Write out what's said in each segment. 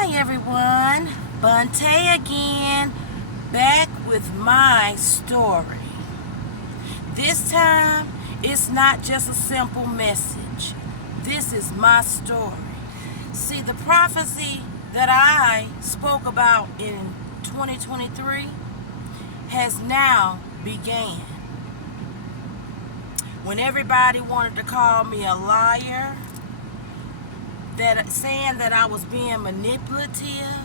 Hi everyone, Bunte again, back with my story. This time, it's not just a simple message. This is my story. See, the prophecy that I spoke about in 2023 has now began. When everybody wanted to call me a liar, saying that I was being manipulative,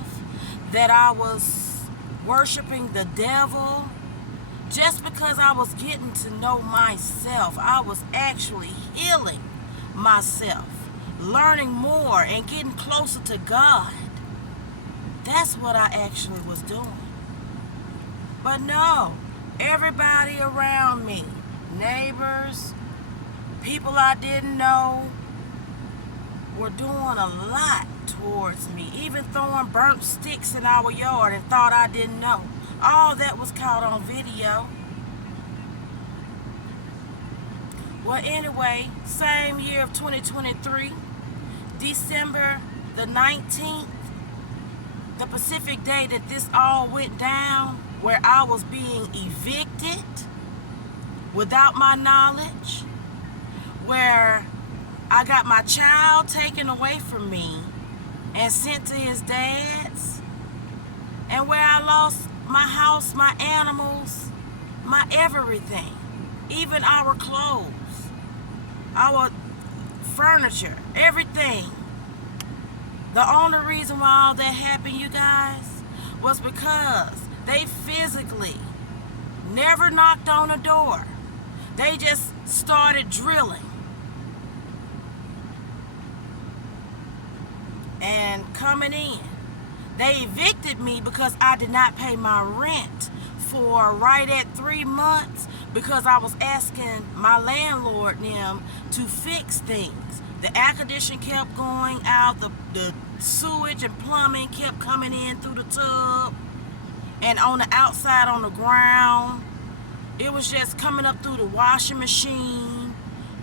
that I was worshiping the devil, just because I was getting to know myself. I was actually healing myself, learning more and getting closer to God. That's what I actually was doing. But no, everybody around me, neighbors, people I didn't know, were doing a lot towards me, even throwing burnt sticks in our yard and thought I didn't know. All that was caught on video. Well, anyway, same year of 2023, December the 19th, the Pacific day that this all went down, where I was being evicted without my knowledge, where I got my child taken away from me and sent to his dad's, and where I lost my house, my animals, my everything, even our clothes, our furniture, everything. The only reason why all that happened, you guys, was because they physically never knocked on a door. They just started drilling and coming in. They evicted me because I did not pay my rent for right at 3 months, because I was asking my landlord them to fix things. The air conditioning kept going out, the sewage and plumbing kept coming in through the tub, and on the outside on the ground, it was just coming up through the washing machine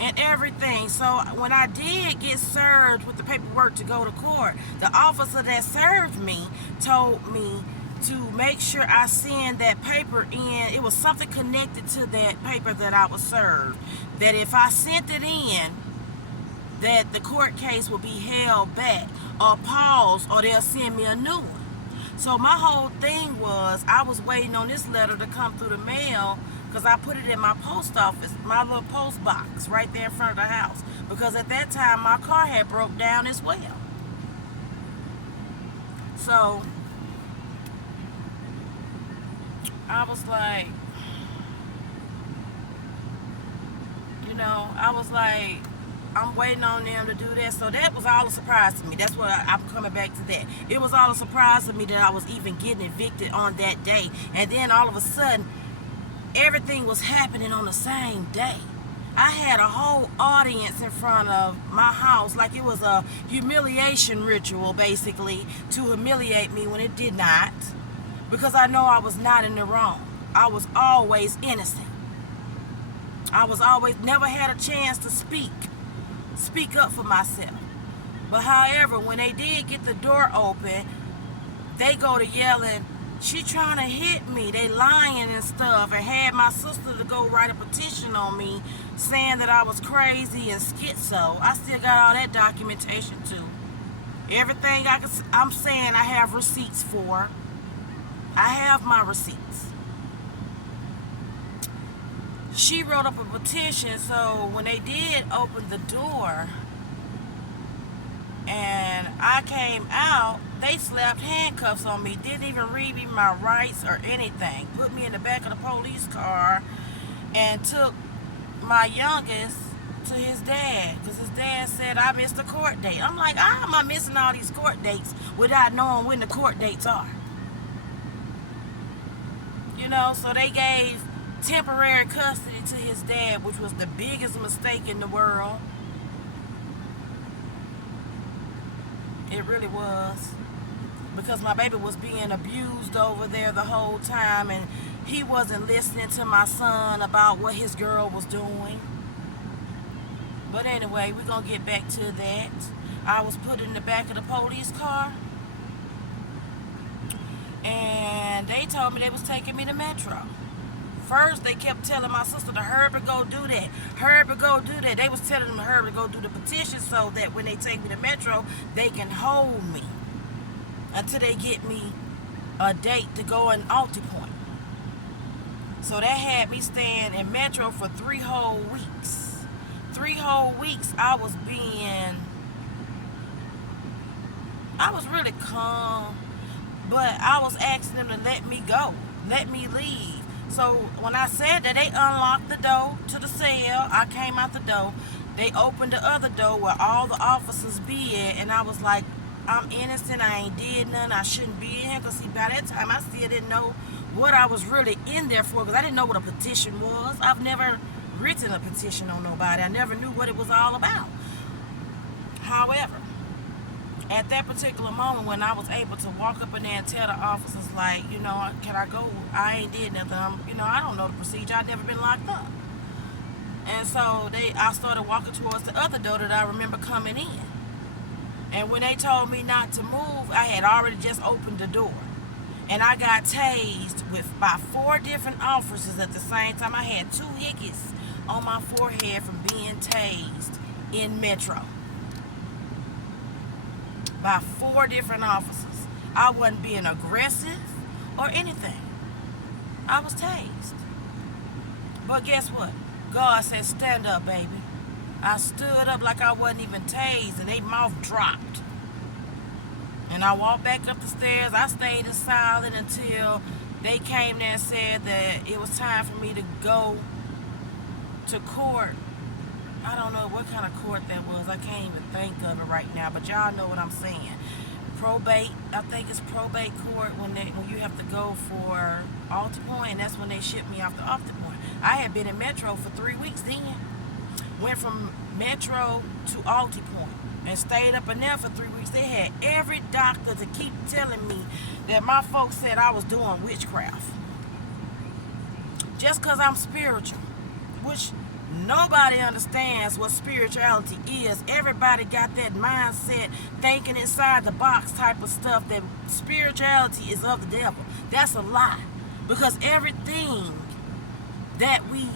and everything. So when I did get served with the paperwork to go to court, the officer that served me told me to make sure I send that paper in. It was something connected to that paper that I was served, that if I sent it in, that the court case would be held back or paused, or they'll send me a new one. So my whole thing was, I was waiting on this letter to come through the mail, because I put it in my post office, my little post box right there in front of the house, because at that time my car had broke down as well. So I was like, I'm waiting on them to do that. So that was all a surprise to me. That's what I'm coming back to that. It was all a surprise to me that I was even getting evicted on that day. And then all of a sudden, everything was happening on the same day. I had a whole audience in front of my house, like it was a humiliation ritual, basically, to humiliate me when it did not, because I know I was not in the wrong. I was always innocent. I was always, never had a chance to speak up for myself. But however, when they did get the door open, they go to yelling, "She trying to hit me," they lying and stuff, and had my sister to go write a petition on me saying that I was crazy and schizo. I still got all that documentation too. Everything I'm saying I have receipts for. I have my receipts. She wrote up a petition, so when they did open the door and I came out, they slapped handcuffs on me, didn't even read me my rights or anything. Put me in the back of the police car and took my youngest to his dad, because his dad said I missed a court date. I'm like, how am I missing all these court dates without knowing when the court dates are? So they gave temporary custody to his dad, which was the biggest mistake in the world. It really was, because my baby was being abused over there the whole time, and he wasn't listening to my son about what his girl was doing. But anyway, we're gonna get back to that. I was put in the back of the police car, And they told me they was taking me to Metro. First, they kept telling my sister to hurry up go do that. Hurry up go do that. They was telling them to hurry up go do the petition so that when they take me to Metro, they can hold me until they get me a date to go in Alti Point. So that had me staying in Metro for 3 whole weeks. 3 whole weeks I was really calm, but I was asking them to let me go, let me leave. So when I said that, they unlocked the door to the cell. I came out the door. They opened the other door where all the officers be at, and I was like, I'm innocent. I ain't did nothing. I shouldn't be in here. Because see, by that time, I still didn't know what I was really in there for, because I didn't know what a petition was. I've never written a petition on nobody. I never knew what it was all about. However, at that particular moment when I was able to walk up in there and tell the officers, like, you know, can I go? I ain't did nothing. I don't know the procedure. I've never been locked up. And so I started walking towards the other door that I remember coming in. And when they told me not to move, I had already just opened the door. And I got tased by 4 different officers at the same time. I had 2 hickeys on my forehead from being tased in Metro. By 4 different officers. I wasn't being aggressive or anything. I was tased. But guess what? God said, stand up, baby. I stood up like I wasn't even tased, and their mouth dropped. And I walked back up the stairs. I stayed in silent until they came there and said that it was time for me to go to court. I don't know what kind of court that was. I can't even think of it right now, but y'all know what I'm saying. Probate, I think it's probate court when you have to go for Alti Point, and that's when they shipped me off to Alti Point. I had been in Metro for 3 weeks then. Went from Metro to Alti Point and stayed up in there for 3 weeks. They had every doctor to keep telling me that my folks said I was doing witchcraft. Just because I'm spiritual, which nobody understands what spirituality is. Everybody got that mindset, thinking inside the box type of stuff, that spirituality is of the devil. That's a lie. Because everything that we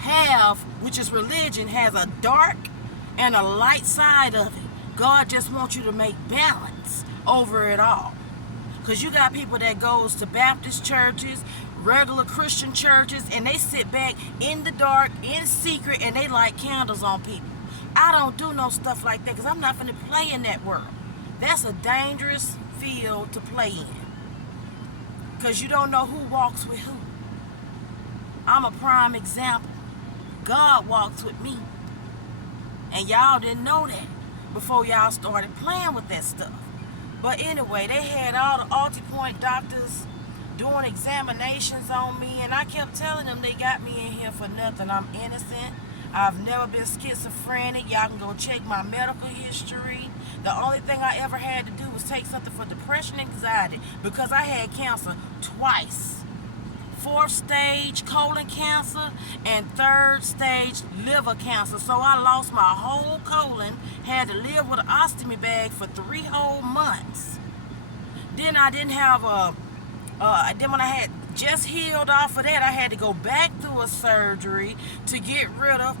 have, which is religion, has a dark and a light side of it. God just wants you to make balance over it all. Because you got people that goes to Baptist churches, regular Christian churches, and they sit back in the dark, in secret, and they light candles on people. I don't do no stuff like that, because I'm not going to play in that world. That's a dangerous field to play in, because you don't know who walks with who. I'm a prime example. God walks with me, and y'all didn't know that before y'all started playing with that stuff. But anyway, they had all the Alti Point doctors doing examinations on me, and I kept telling them they got me in here for nothing. I'm innocent. I've never been schizophrenic. Y'all can go check my medical history. The only thing I ever had to do was take something for depression and anxiety, because I had cancer twice. 4th stage colon cancer and 3rd stage liver cancer. So I lost my whole colon, had to live with an ostomy bag for 3 whole months. Then I didn't have then when I had just healed off of that, I had to go back through a surgery to get rid of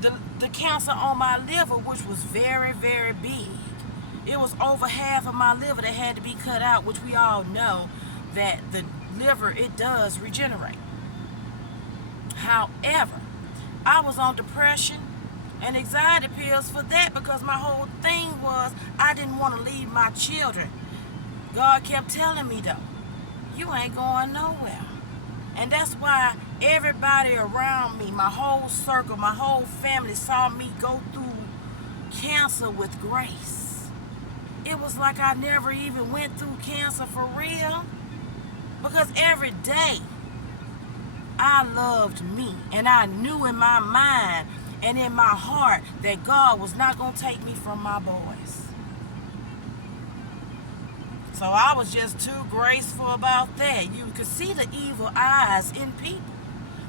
the cancer on my liver, which was very, very big. It was over half of my liver that had to be cut out, which we all know that the liver, it does regenerate. However, I was on depression and anxiety pills for that, because my whole thing was I didn't want to leave my children. God kept telling me, though, you ain't going nowhere. And that's why everybody around me, my whole circle, my whole family, saw me go through cancer with grace. It was like I never even went through cancer for real. Because every day I loved me, and I knew in my mind and in my heart that God was not going to take me from my boys. So I was just too graceful about that. You could see the evil eyes in people.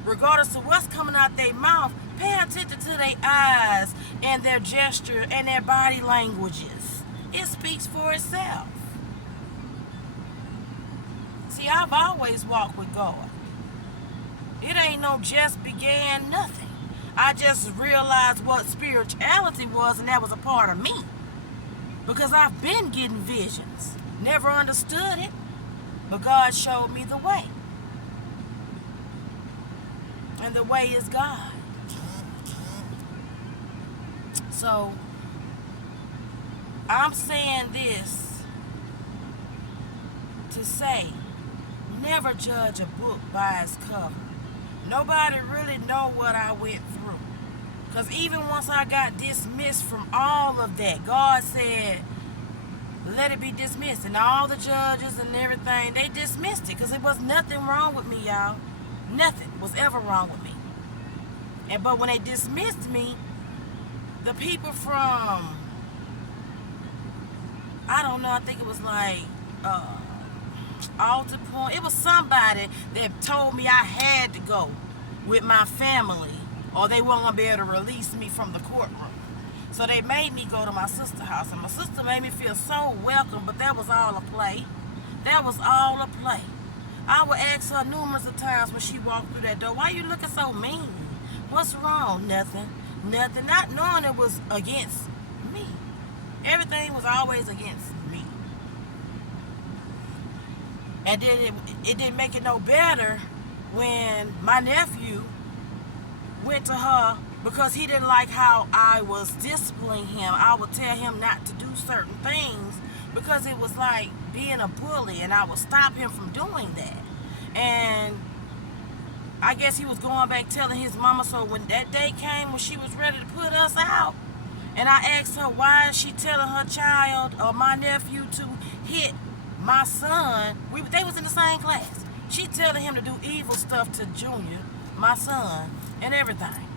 Regardless of what's coming out their mouth, pay attention to their eyes and their gesture and their body languages. It speaks for itself. See, I've always walked with God. It ain't no just began nothing. I just realized what spirituality was, and that was a part of me. Because I've been getting visions. Never understood it, but God showed me the way. And the way is God. So, I'm saying this to say, never judge a book by its cover. Nobody really know what I went through. Because even once I got dismissed from all of that, God said, let it be dismissed. And all the judges and everything, they dismissed it. Because there was nothing wrong with me, y'all. Nothing was ever wrong with me. But when they dismissed me, the people from, I don't know, I think it was like Altar Point. It was somebody that told me I had to go with my family or they weren't going to be able to release me from the courtroom. So they made me go to my sister's house. And my sister made me feel so welcome, but that was all a play. That was all a play. I would ask her numerous of times when she walked through that door, why you looking so mean? What's wrong? Nothing. Nothing. Not knowing it was against me. Everything was always against me. And then it didn't make it no better when my nephew went to her because he didn't like how I was disciplining him. I would tell him not to do certain things because it was like being a bully, and I would stop him from doing that. And I guess he was going back telling his mama. So when that day came when she was ready to put us out, and I asked her why is she telling her child or my nephew to hit my son, they was in the same class. She telling him to do evil stuff to Junior, my son, and everything.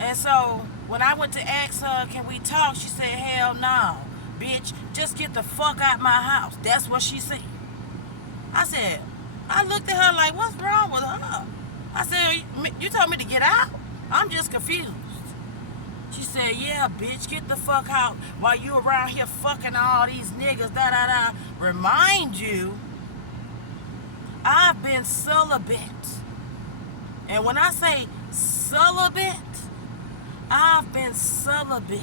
And so when I went to ask her, can we talk? She said, hell no, bitch, just get the fuck out my house. That's what she said. I looked at her like, what's wrong with her? I said, you told me to get out? I'm just confused. She said, yeah, bitch, get the fuck out while you around here fucking all these niggas, da-da-da. Remind you, I've been celibate. And when I say celibate, I've been celibate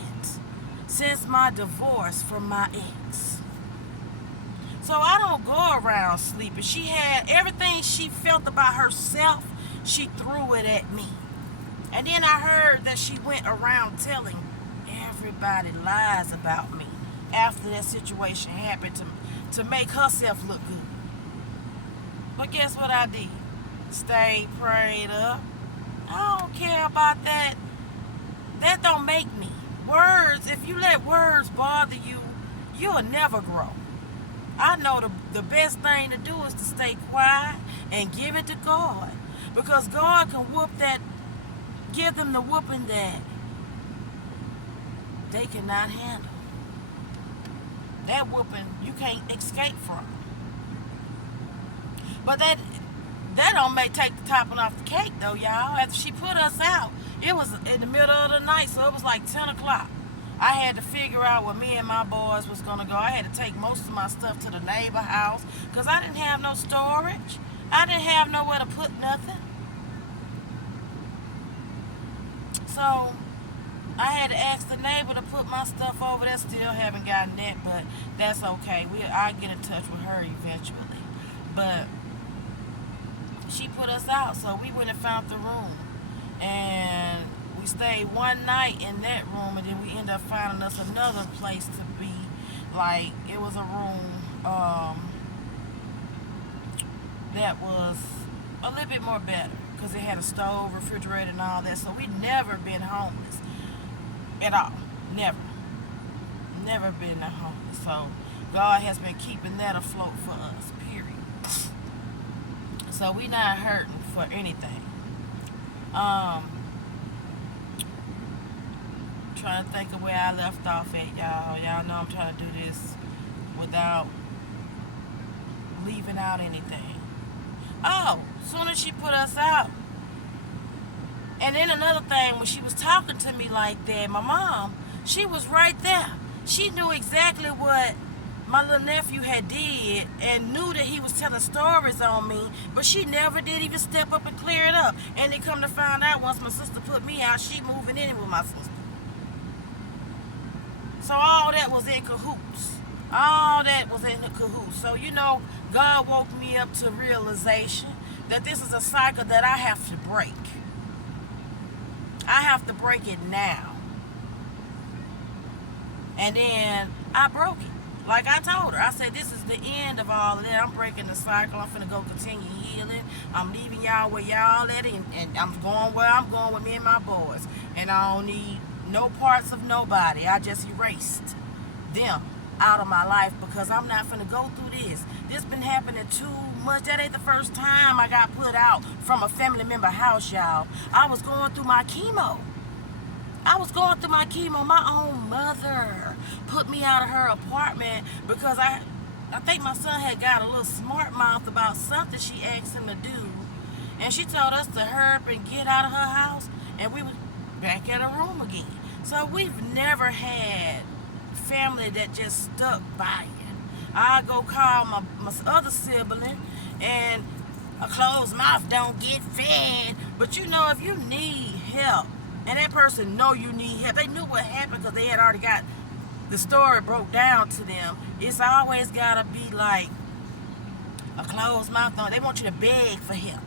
since my divorce from my ex. So I don't go around sleeping. She had everything she felt about herself, she threw it at me. And then I heard that she went around telling everybody lies about me after that situation happened to make herself look good. But guess what I did? Stayed prayed up. I don't care about that. That don't make me. Words, if you let words bother you, you'll never grow. I know the best thing to do is to stay quiet and give it to God. Because God can give them the whooping that they cannot handle. That whooping you can't escape from. But that don't take the topping off the cake though, y'all. After she put us out, it was in the middle of the night, so it was like 10 o'clock. I had to figure out where me and my boys was going to go. I had to take most of my stuff to the neighbor house because I didn't have no storage. I didn't have nowhere to put nothing. So I had to ask the neighbor to put my stuff over there. Still haven't gotten that, but that's okay. I'll get in touch with her eventually. But she put us out, so we went and found the room. And we stayed one night in that room, and then we ended up finding us another place to be. Like, it was a room that was a little bit more better because it had a stove, refrigerator, and all that. So we never been homeless at all. Never been homeless. So God has been keeping that afloat for us, period. So we not hurting for anything. Trying to think of where I left off at, y'all. Y'all know I'm trying to do this without leaving out anything. Oh, soon as she put us out. And then another thing, when she was talking to me like that, my mom, she was right there. She knew exactly what my little nephew had did and knew that he was telling stories on me, but she never did even step up and clear it up. And they come to find out, once my sister put me out, she moving in with my sister. So all that was in cahoots. All that was in the cahoots. So, God woke me up to realization that this is a cycle that I have to break. I have to break it now. And then I broke it. Like I told her, I said, this is the end of all of that. I'm breaking the cycle. I'm finna go continue healing. I'm leaving y'all where y'all at, and I'm going where I'm going with me and my boys. And I don't need no parts of nobody. I just erased them out of my life because I'm not finna go through this. This been happening too much. That ain't the first time I got put out from a family member house, y'all. I was going through my chemo. My own mother put me out of her apartment because I think my son had got a little smart mouth about something she asked him to do. And she told us to hurry up and get out of her house, and we were back in a room again. So we've never had family that just stuck by it. I go call my other sibling, and a closed mouth don't get fed. But if you need help, and that person know you need help, they knew what happened because they had already got the story broke down to them. It's always gotta be like a closed mouth. They want you to beg for help,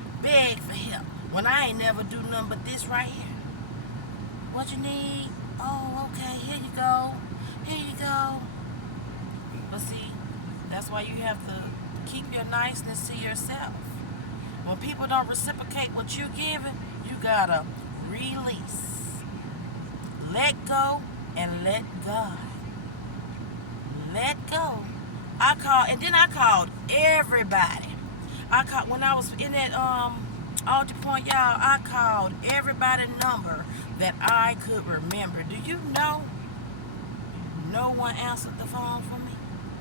when I ain't never do nothing but this right here. What you need? Oh, okay, here you go. But see, that's why you have to keep your niceness to yourself. When people don't reciprocate what you're giving, you gotta release, let go, and let God. Let go. I called everybody. When I was in that Altar Point, y'all, I called everybody number that I could remember. Do you know? No one answered the phone for me.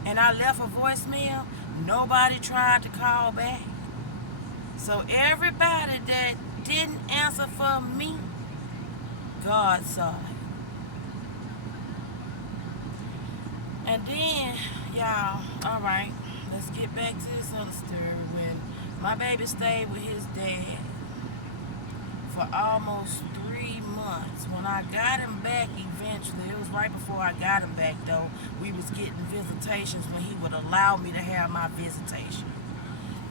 And I left a voicemail. Nobody tried to call back. So everybody that didn't answer for me, God saw it. And then, y'all, all right, let's get back to this other story. When my baby stayed with his dad for almost 3 months. When I got him back eventually, it was right before I got him back though, we was getting visitations when he would allow me to have my visitation.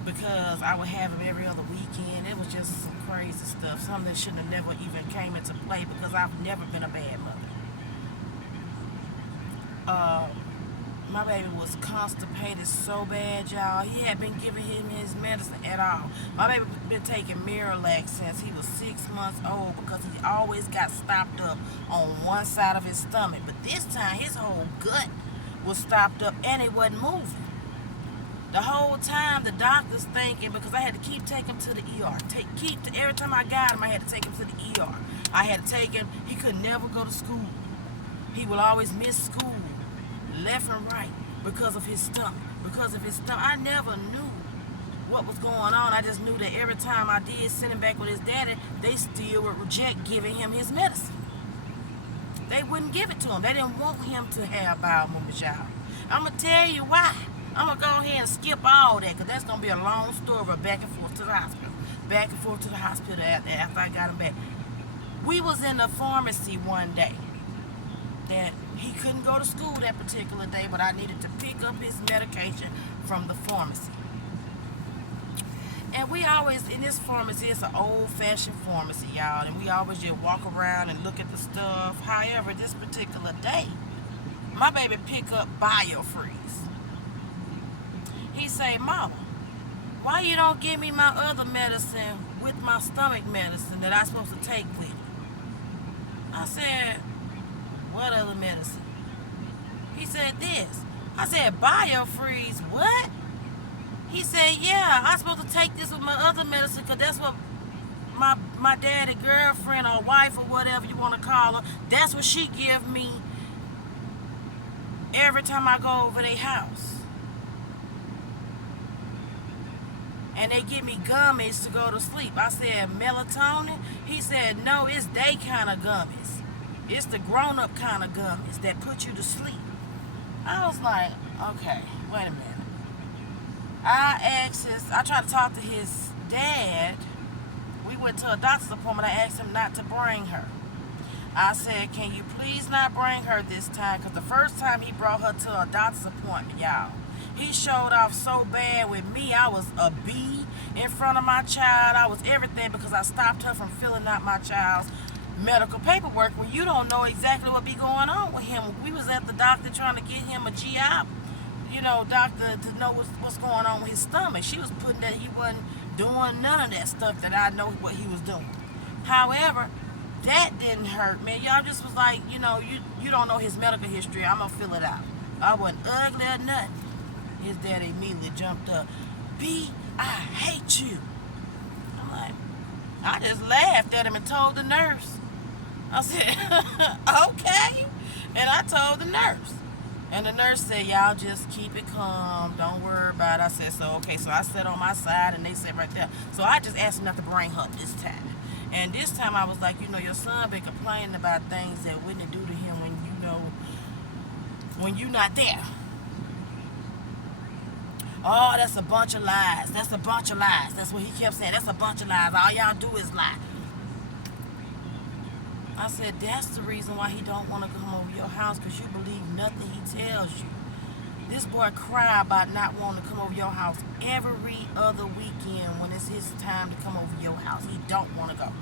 Because I would have him every other weekend. It was just some crazy stuff. Something that shouldn't have never even came into play because I've never been a bad mother. My baby was constipated so bad, y'all. He had been giving him his medicine at all. My baby been taking Miralax since he was 6 months old because he always got stopped up on one side of his stomach. But this time, his whole gut was stopped up and it wasn't moving. The whole time, the doctor's thinking, because I had to keep taking him to the ER. Every time I got him, I had to take him to the ER. I had to take him. He could never go to school. He would always miss school, left and right, because of his stomach. I never knew what was going on. I just knew that every time I did send him back with his daddy, they still would reject giving him his medicine. They wouldn't give it to him. They didn't want him to have bowel movement, y'all. I'm going to tell you why. I'm going to go ahead and skip all that because that's going to be a long story back and forth to the hospital. Back and forth to the hospital after I got him back. We was in the pharmacy one day that he couldn't go to school that particular day, but I needed to pick up his medication from the pharmacy. And we always, in this pharmacy, it's an old-fashioned pharmacy, y'all, and we always just walk around and look at the stuff. However, this particular day, my baby picked up BioFreeze. He say, "Mama, why you don't give me my other medicine with my stomach medicine that I'm supposed to take with it?" I said, "What other medicine?" He said, "This." I said, "BioFreeze, what?" He said, "Yeah, I'm supposed to take this with my other medicine because that's what my daddy girlfriend or wife or whatever you want to call her, that's what she give me every time I go over their house. And they give me gummies to go to sleep." I said, "Melatonin?" He said, "No, it's they kind of gummies. It's the grown-up kind of gummies that put you to sleep." I was like, okay, wait a minute. I tried to talk to his dad. We went to a doctor's appointment. I asked him not to bring her. I said, can you please not bring her this time? Because the first time he brought her to a doctor's appointment, y'all, he showed off so bad with me. I was a bee in front of my child. I was everything because I stopped her from filling out my child's medical paperwork when you don't know exactly what be going on with him. We was at the doctor trying to get him a GI, doctor to know what's going on with his stomach. She was putting that he wasn't doing none of that stuff that I know what he was doing. However, that didn't hurt, man. Y'all just was like, you don't know his medical history. I'm going to fill it out. I wasn't ugly or nothing. His daddy immediately jumped up. B, I hate you. I'm like, I just laughed at him and told the nurse. I said, okay. And I told the nurse. And the nurse said, y'all just keep it calm. Don't worry about it. I said, so okay. So I sat on my side and they sat right there. So I just asked them not to bring her this time. And this time I was like, your son been complaining about things that Whitney do to him when you not there. Oh, that's a bunch of lies. That's a bunch of lies. That's what he kept saying. That's a bunch of lies. All y'all do is lie. I said, that's the reason why he don't want to come over your house, because you believe nothing he tells you. This boy cry about not wanting to come over your house every other weekend when it's his time to come over your house. He don't want to go.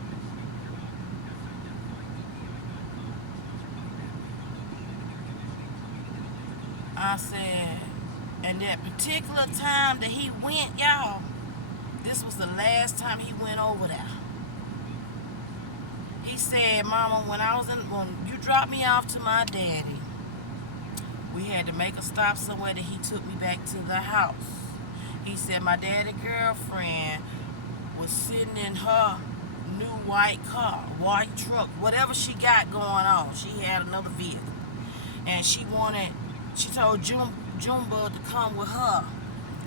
I said, and that particular time that he went, y'all, this was the last time he went over there. He said, Mama, when you dropped me off to my daddy, we had to make a stop somewhere that he took me back to the house. He said my daddy girlfriend was sitting in her new white car, white truck, whatever she got going on. She had another vehicle. And she told Junebug to come with her.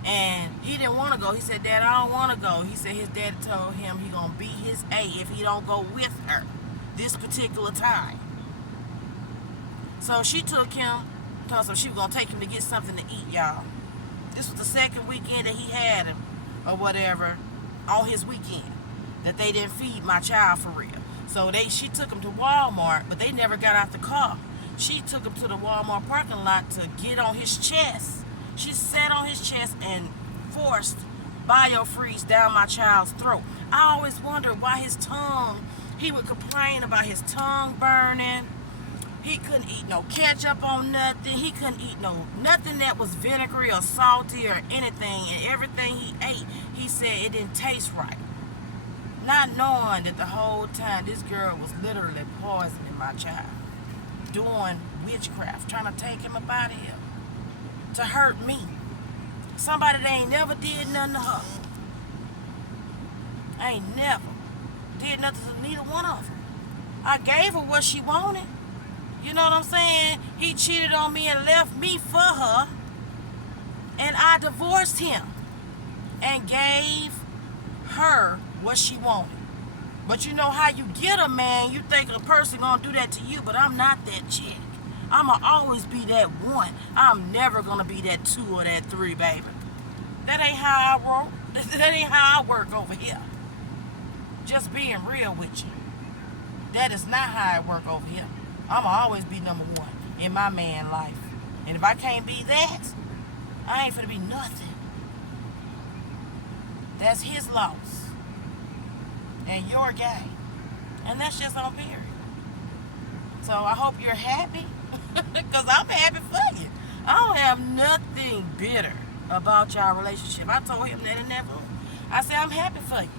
And he didn't want to go. He said, Dad, I don't want to go. He said his daddy told him he going to beat his A if he don't go with her this particular time. So she took him, told him she was going to take him to get something to eat, y'all. This was the second weekend that he had him, or whatever, on his weekend, that they didn't feed my child for real. So she took him to Walmart, but they never got out the car. She took him to the Walmart parking lot to get on his chest. She sat on his chest and forced biofreeze down my child's throat. I always wondered why he would complain about his tongue burning. He couldn't eat no ketchup on nothing. He couldn't eat nothing that was vinegary or salty or anything. And everything he ate, he said it didn't taste right. Not knowing that the whole time this girl was literally poisoning my child. Doing witchcraft, trying to take him up out of here. To hurt me. Somebody that ain't never did nothing to her. Ain't never did nothing to neither one of them. I gave her what she wanted. You know what I'm saying? He cheated on me and left me for her. And I divorced him. And gave her what she wanted. But you know how you get a man, you think a person gonna do that to you, but I'm not that chick. I'ma always be that one. I'm never gonna be that 2 or that 3, baby. That ain't how I work. That ain't how I work over here. Just being real with you. That is not how I work over here. I'ma always be number 1 in my man life. And if I can't be that, I ain't finna be nothing. That's his loss. And your game. And that's just on period. So I hope you're happy. Because I'm happy for you. I don't have nothing bitter about y'all relationship. I told him that in that room. I said, I'm happy for you.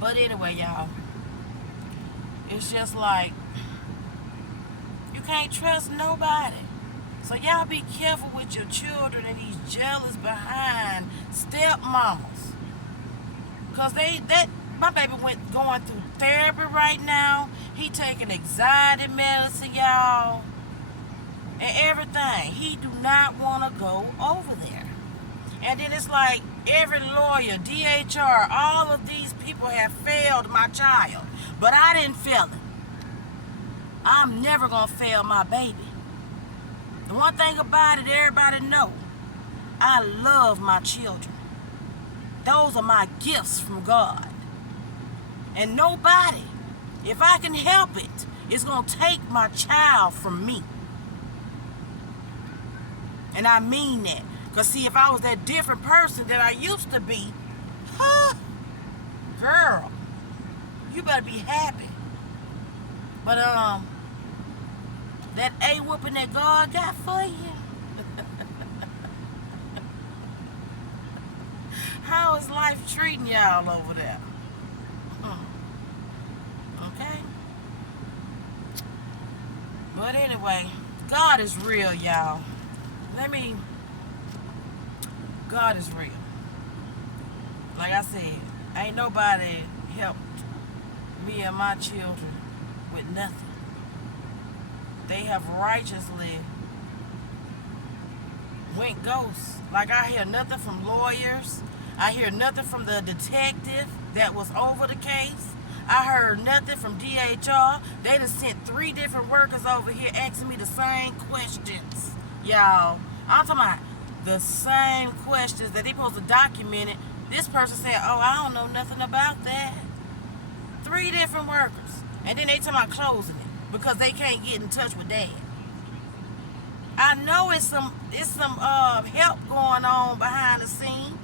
But anyway, y'all. It's just like, you can't trust nobody. So y'all be careful with your children and these jealous behind stepmamas. Because my baby going through therapy right now. He taking anxiety medicine, y'all. And everything. He do not want to go over there. And then it's like every lawyer, DHR, all of these people have failed my child. But I didn't fail him. I'm never gonna fail my baby. The one thing about it, everybody know, I love my children. Those are my gifts from God. And nobody, if I can help it, is gonna take my child from me. And I mean that. Because see, if I was that different person that I used to be, girl, you better be happy. But that A whooping that God got for you. How is life treating y'all over there? Okay? But anyway, God is real, y'all. God is real. Like I said, ain't nobody helped me and my children with nothing. They have righteously went ghosts. Like I hear nothing from lawyers. I hear nothing from the detective that was over the case. I heard nothing from DHR. They done sent 3 different workers over here asking me the same questions. Y'all, I'm talking about the same questions that they supposed to document it. This person said, oh, I don't know nothing about that. 3 different workers. And then they talking about closing it because they can't get in touch with Dad. I know it's some help going on behind the scene.